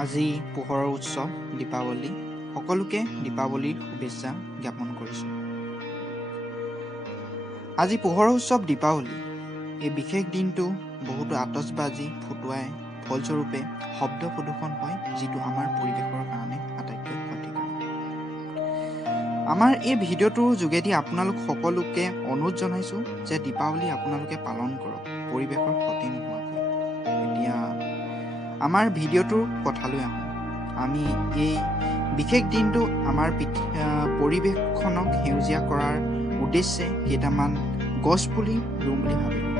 আজি পোহৰৰ উৎসৱ দীপাৱলী। সকলোকে দীপাৱলীৰ শুভেচ্ছা জ্ঞাপন কৰিছোঁ। আজি পোহৰৰ উৎসৱ দীপাৱলী। এই বিশেষ দিনটো বহুতো আতচবাজি ফুটুৱাই ফলস্বৰূপে শব্দ প্ৰদূষণ হয়, যিটো আমাৰ পৰিৱেশৰ কাৰণে আটাইতকৈ ক্ষতিকাৰক। আমাৰ এই ভিডিঅ'টোৰ যোগেদি আপোনালোক সকলোকে অনুৰোধ জনাইছোঁ যে দীপাৱলী আপোনালোকে পালন কৰক পৰিৱেশৰ ক্ষতি নোহোৱাকৈ। এতিয়া আমাৰ ভিডিঅ'টোৰ কথালৈ আহোঁ। আমি এই বিশেষ দিনটো আমাৰ পৰিৱেশখনক সেউজীয়া কৰাৰ উদ্দেশ্যে কেইটামান গছ পুলি ৰুম বুলি ভাবিলোঁ।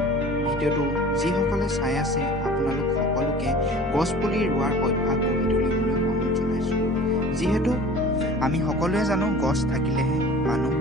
ভিডিঅ'টো যিসকলে চাই আছে আপোনালোক সকলোকে গছ পুলি ৰোৱাৰ অভ্যাস গঢ়ি তুলিবলৈ অনুৰোধ জনাইছোঁ। যিহেতু আমি সকলোৱে জানো গছ থাকিলেহে মানুহ